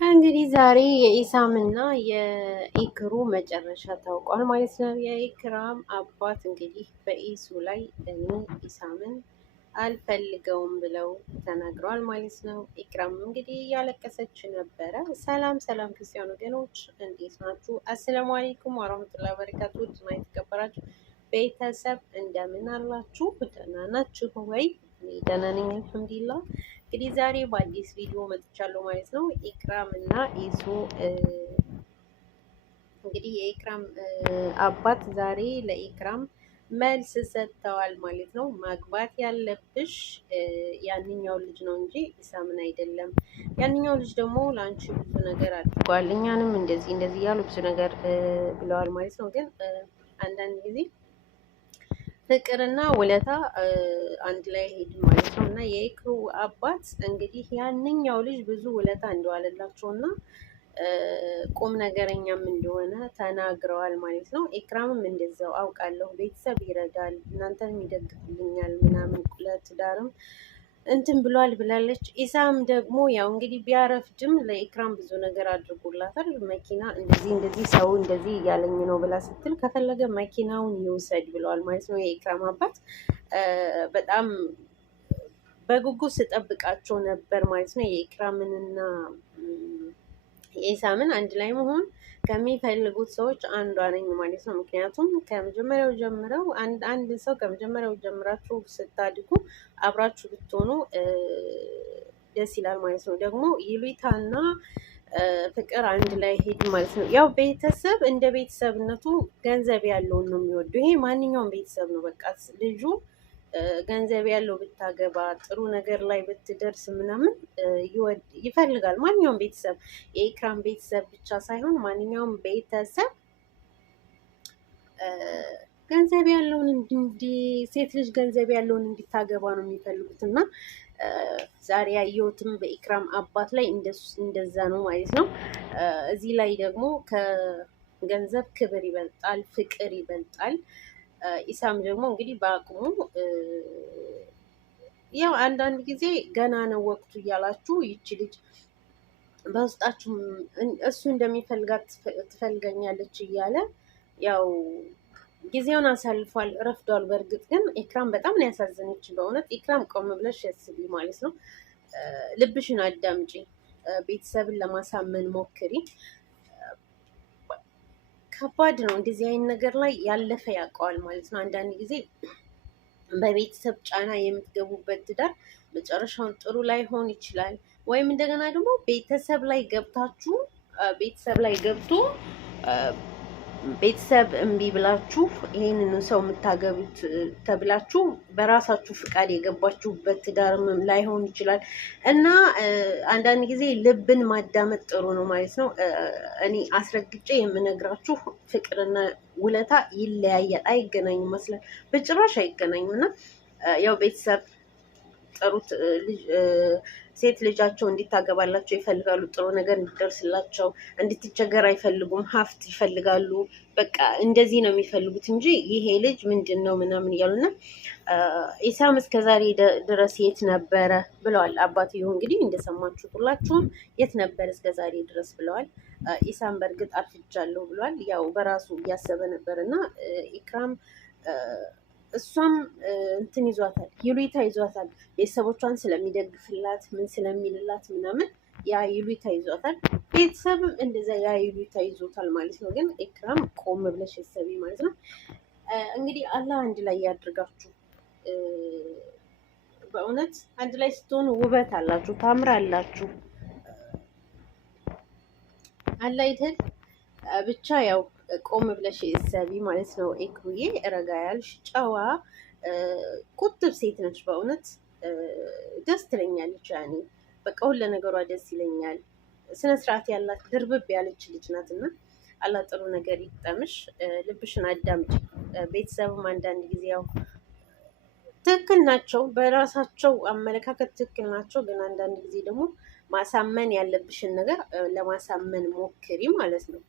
እንግዲህ ዛሬ የኢሳምና የኢክሩ መጨረሻ ታውቋል ማለት ነው። የኢክራም አባት እንግዲህ በኢሱ ላይ እኔ ኢሳምን አልፈልገውም ብለው ተናግረዋል ማለት ነው። ኢክራም እንግዲህ እያለቀሰች ነበረ። ሰላም ሰላም ክርስቲያን ወገኖች እንዴት ናችሁ? አሰላሙ አለይኩም ወራህመቱላሂ ወበረካቱ። ውድና የተከበራችሁ ቤተሰብ እንደምን አላችሁ? ደህና ናችሁ ወይ? እኔ ደህና ነኝ አልሐምዱሊላህ። እንግዲህ ዛሬ በአዲስ ቪዲዮ መጥቻለሁ ማለት ነው። ኢክራም እና ኢሱ እንግዲህ የኢክራም አባት ዛሬ ለኢክራም መልስ ሰጥተዋል ማለት ነው። ማግባት ያለብሽ ያንኛው ልጅ ነው እንጂ ኢሳምን አይደለም። ያንኛው ልጅ ደግሞ ለአንቺ ብዙ ነገር አድርጓል፣ እኛንም እንደዚህ እንደዚህ እያሉ ብዙ ነገር ብለዋል ማለት ነው። ግን አንዳንድ ጊዜ ፍቅርና ውለታ አንድ ላይ ሄድን ማለት ነው። እና የኢክሩ አባት እንግዲህ ያንኛው ልጅ ብዙ ውለታ እንደዋለላቸው እና ቁም ነገረኛም እንደሆነ ተናግረዋል ማለት ነው። ኢክራምም እንደዛው አውቃለሁ፣ ቤተሰብ ይረዳል፣ እናንተን ይደግፍልኛል ምናምን ለትዳርም እንትን ብሏል ብላለች። ኢሳም ደግሞ ያው እንግዲህ ቢያረፍድም ለኢክራም ብዙ ነገር አድርጎላታል። መኪና እንደዚህ እንደዚህ ሰው እንደዚህ እያለኝ ነው ብላ ስትል ከፈለገ መኪናውን ይውሰድ ብለዋል ማለት ነው። የኢክራም አባት በጣም በጉጉት ስጠብቃቸው ነበር ማለት ነው። የኢክራምንና የኢሳምን አንድ ላይ መሆን ከሚፈልጉት ሰዎች አንዷ ነኝ ማለት ነው። ምክንያቱም ከመጀመሪያው ጀምረው አንድ ሰው ከመጀመሪያው ጀምራችሁ ስታድጉ አብራችሁ ብትሆኑ ደስ ይላል ማለት ነው። ደግሞ ይሉኝታና ፍቅር አንድ ላይ ሄድ ማለት ነው። ያው ቤተሰብ እንደ ቤተሰብነቱ ገንዘብ ያለውን ነው የሚወዱ። ይሄ ማንኛውም ቤተሰብ ነው። በቃ ልጁ ገንዘብ ያለው ብታገባ ጥሩ ነገር ላይ ብትደርስ ምናምን ይፈልጋል ማንኛውም ቤተሰብ። የኢክራም ቤተሰብ ብቻ ሳይሆን ማንኛውም ቤተሰብ ገንዘብ ያለውን ሴት ልጅ ገንዘብ ያለውን እንዲታገባ ነው የሚፈልጉት። እና ዛሬ ያየሁትም በኢክራም አባት ላይ እንደዛ ነው ማለት ነው። እዚህ ላይ ደግሞ ከገንዘብ ክብር ይበልጣል፣ ፍቅር ይበልጣል። ኢሳም ደግሞ እንግዲህ በአቅሙ ያው አንዳንድ ጊዜ ገና ነው ወቅቱ እያላችሁ ይቺ ልጅ በውስጣችሁ እሱ እንደሚፈልጋት ትፈልገኛለች እያለ ያው ጊዜውን አሳልፏል፣ ረፍዷል። በእርግጥ ግን ኢክራም በጣም ነው ያሳዘነች በእውነት። ኢክራም ቆም ብለሽ ያስቢ ማለት ነው። ልብሽን አዳምጪ፣ ቤተሰብን ለማሳመን ሞክሪ። ከባድ ነው እንደዚህ አይነት ነገር ላይ ያለፈ ያውቀዋል ማለት ነው። አንዳንድ ጊዜ በቤተሰብ ጫና የምትገቡበት ትዳር መጨረሻውን ጥሩ ላይሆን ይችላል። ወይም እንደገና ደግሞ ቤተሰብ ላይ ገብታችሁ ቤተሰብ ላይ ገብቶ ቤተሰብ እምቢ ብላችሁ ይሄንን ሰው የምታገቡት ተብላችሁ በራሳችሁ ፍቃድ የገባችሁበት ትዳርም ላይሆን ይችላል እና አንዳንድ ጊዜ ልብን ማዳመጥ ጥሩ ነው ማለት ነው። እኔ አስረግጬ የምነግራችሁ ፍቅርና ውለታ ይለያያል፣ አይገናኙም መስላል፣ በጭራሽ አይገናኙም። እና ያው ቤተሰብ ጥሩት ሴት ልጃቸው እንዲታገባላቸው ይፈልጋሉ። ጥሩ ነገር እንዲደርስላቸው፣ እንድትቸገር አይፈልጉም። ሀብት ይፈልጋሉ። በቃ እንደዚህ ነው የሚፈልጉት እንጂ ይሄ ልጅ ምንድን ነው ምናምን እያሉና ኢሳም እስከዛሬ ድረስ የት ነበረ ብለዋል አባትየው። እንግዲህ እንደሰማችሁት ሁላችሁም የት ነበር እስከዛሬ ድረስ ብለዋል። ኢሳም በእርግጥ አርፍጃለሁ ብለዋል። ያው በራሱ እያሰበ ነበር እና ኢክራም እሷም እንትን ይዟታል፣ ይሉኝታ ይዟታል። ቤተሰቦቿን ስለሚደግፍላት ምን ስለሚልላት ምናምን ያ ይሉኝታ ይዟታል። ቤተሰብም እንደዛ ያ ይሉኝታ ይዞታል ማለት ነው። ግን ኢክራም ቆም ብለሽ ሰቢ ማለት ነው። እንግዲህ አላህ አንድ ላይ ያድርጋችሁ። በእውነት አንድ ላይ ስትሆኑ ውበት አላችሁ፣ ታምራላችሁ። አላህ አይደል ብቻ ያው ቆም ብለሽ ሰቢ ማለት ነው። ኢክሩዬ ረጋ ያልሽ ጨዋ ቁጥብ ሴት ነች። በእውነት ደስ ትለኛለች። ያኔ በቃ ሁሉ ነገሯ ደስ ይለኛል። ስነ ስርዓት ያላት ድርብብ ያለች ልጅ ናት እና አላህ ጥሩ ነገር ይጠምሽ። ልብሽን አዳምጪ። ቤተሰብም አንዳንድ ጊዜ ያው ትክክል ናቸው፣ በራሳቸው አመለካከት ትክክል ናቸው። ግን አንዳንድ ጊዜ ደግሞ ማሳመን ያለብሽን ነገር ለማሳመን ሞክሪ ማለት ነው።